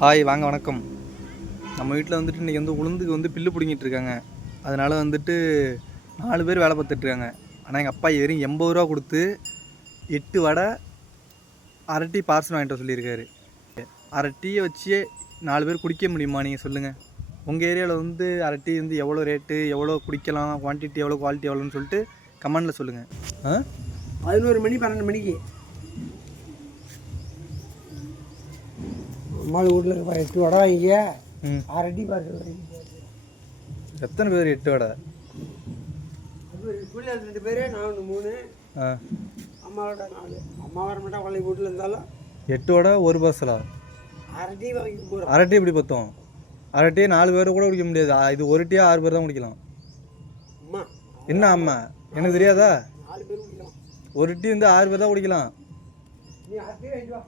Hi வாங்க வணக்கம். நம்ம வீட்டில் வந்துட்டு இன்றைக்கி வந்து உளுந்துக்கு வந்து பில்லு பிடுங்கிட்டு இருக்காங்க. அதனால் வந்துட்டு 4 பேர் வேலை பார்த்துட்ருக்காங்க. ஆனால் எங்கள் அப்பா வெறும் 80 ரூபா கொடுத்து 8 வடை அரை டீ பார்சல் வாங்கிட்டு வர சொல்லியிருக்காரு. அரை டீயை வச்சு 4 பேர் குடிக்க முடியுமா நீங்கள் சொல்லுங்கள்? உங்கள் ஏரியாவில் வந்து அரை டீ வந்து எவ்வளோ ரேட்டு, எவ்வளோ குடிக்கலாம், குவான்டிட்டி எவ்வளோ, குவாலிட்டி எவ்வளோன்னு சொல்லிட்டு கமெண்டில் சொல்லுங்கள். 11 மணி 12 மணிக்கு அம்மா வீட்டில் 8 வடை வாங்கிக்க, அரை டீ பார்சல் வாங்கிக்க. எத்தனை பேர் 8 வடை? வீட்டில் 2 பேர், நான் 3, அம்மாவோட 4. அம்மா வர மாட்டா கொள்ளை வீட்டில் இருந்தாலும் 8 வடை ஒரு பார்சலா? அரை டீ வாங்கி போகிறோம். அரை டீ எப்படி பற்றும்? அரை டீ 4 பேர் கூட குடிக்க முடியாது. இது ஒரு டீயாக 6 பேர் தான் குடிக்கலாம். அம்மா என்ன அம்மா எனக்கு தெரியாதா? 4 பேர் குடிக்கலாம். ஒரு டீ வந்து 6 பேர் தான் குடிக்கலாம். நீ 6 டீ வாங்கிட்டு வா.